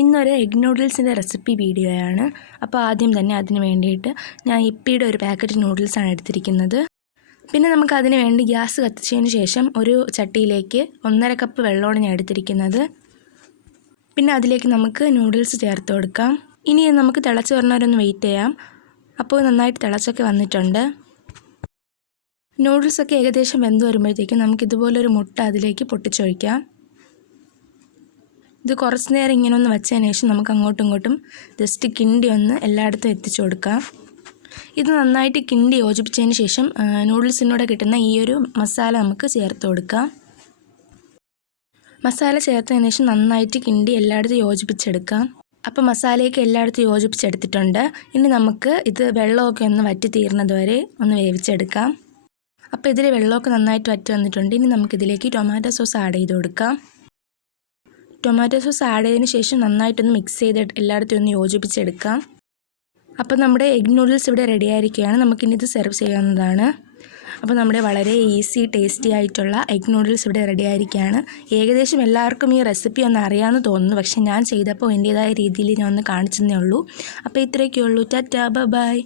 ഇന്നൊരു egg നൂഡിൽസിൻ്റെ recipe വീഡിയോയാണ്. അപ്പോൾ ആദ്യം തന്നെ അതിന് വേണ്ടിയിട്ട് ഞാൻ യിപ്പിയുടെ ഒരു പാക്കറ്റ് നൂഡിൽസാണ് എടുത്തിരിക്കുന്നത്. പിന്നെ നമുക്ക് അതിന് വേണ്ടി ഗ്യാസ് കത്തിച്ചതിന് ശേഷം ഒരു ചട്ടിയിലേക്ക് 1.5 കപ്പ് വെള്ളമാണ് ഞാൻ എടുത്തിരിക്കുന്നത്. പിന്നെ അതിലേക്ക് നമുക്ക് നൂഡിൽസ് ചേർത്ത് കൊടുക്കാം. ഇനി നമുക്ക് തിളച്ച് വരുന്നവരൊന്ന് വെയിറ്റ് ചെയ്യാം. അപ്പോൾ നന്നായിട്ട് തിളച്ചൊക്കെ വന്നിട്ടുണ്ട്. നൂഡിൽസൊക്കെ ഏകദേശം വെന്ത് വരുമ്പോഴത്തേക്കും നമുക്കിതുപോലൊരു മുട്ട അതിലേക്ക് പൊട്ടിച്ചൊഴിക്കാം. ഇത് കുറച്ച് നേരം ഇങ്ങനെ ഒന്ന് വെച്ചതിന് ശേഷം നമുക്ക് അങ്ങോട്ടും ഇങ്ങോട്ടും ജസ്റ്റ് കിണ്ടി ഒന്ന് എല്ലായിടത്തും എത്തിച്ചു കൊടുക്കാം. ഇത് നന്നായിട്ട് കിണ്ടി യോജിപ്പിച്ചതിന് ശേഷം നൂഡിൽസിനൂടെ കിട്ടുന്ന ഈ ഒരു മസാല നമുക്ക് ചേർത്ത് കൊടുക്കാം. മസാല ചേർത്തതിന് ശേഷം നന്നായിട്ട് കിണ്ടി എല്ലായിടത്തും യോജിപ്പിച്ചെടുക്കാം. അപ്പോൾ മസാലയൊക്കെ എല്ലായിടത്തും യോജിപ്പിച്ചെടുത്തിട്ടുണ്ട്. ഇനി നമുക്ക് ഇത് വെള്ളമൊക്കെ ഒന്ന് വറ്റി തീർന്നത് വരെ ഒന്ന് വേവിച്ചെടുക്കാം. അപ്പോൾ ഇതിൽ വെള്ളമൊക്കെ നന്നായിട്ട് വറ്റി വന്നിട്ടുണ്ട്. ഇനി നമുക്കിതിലേക്ക് ടൊമാറ്റോ സോസ് ആഡ് ചെയ്ത് കൊടുക്കാം. ടൊമാറ്റോ സോസ് ആഡ് ചെയ്തതിന് ശേഷം നന്നായിട്ടൊന്ന് മിക്സ് ചെയ്ത് എല്ലായിടത്തും ഒന്ന് യോജിപ്പിച്ചെടുക്കാം. അപ്പോൾ നമ്മുടെ എഗ് നൂഡിൽസ് ഇവിടെ റെഡി ആയിരിക്കുകയാണ്. നമുക്കിനി ഇത് സെർവ് ചെയ്യാവുന്നതാണ്. അപ്പോൾ നമ്മുടെ വളരെ ഈസി ടേസ്റ്റി ആയിട്ടുള്ള എഗ് നൂഡിൽസ് ഇവിടെ റെഡി ആയിരിക്കുകയാണ്. ഏകദേശം എല്ലാവർക്കും ഈ റെസിപ്പി ഒന്ന് അറിയാമെന്ന് തോന്നുന്നു. പക്ഷേ ഞാൻ ചെയ്തപ്പോൾ എൻ്റേതായ രീതിയിൽ ഞാൻ ഒന്ന് കാണിച്ചതേ ഉള്ളൂ. അപ്പോൾ ഇത്രയൊക്കെ ഉള്ളൂ. Tata bye.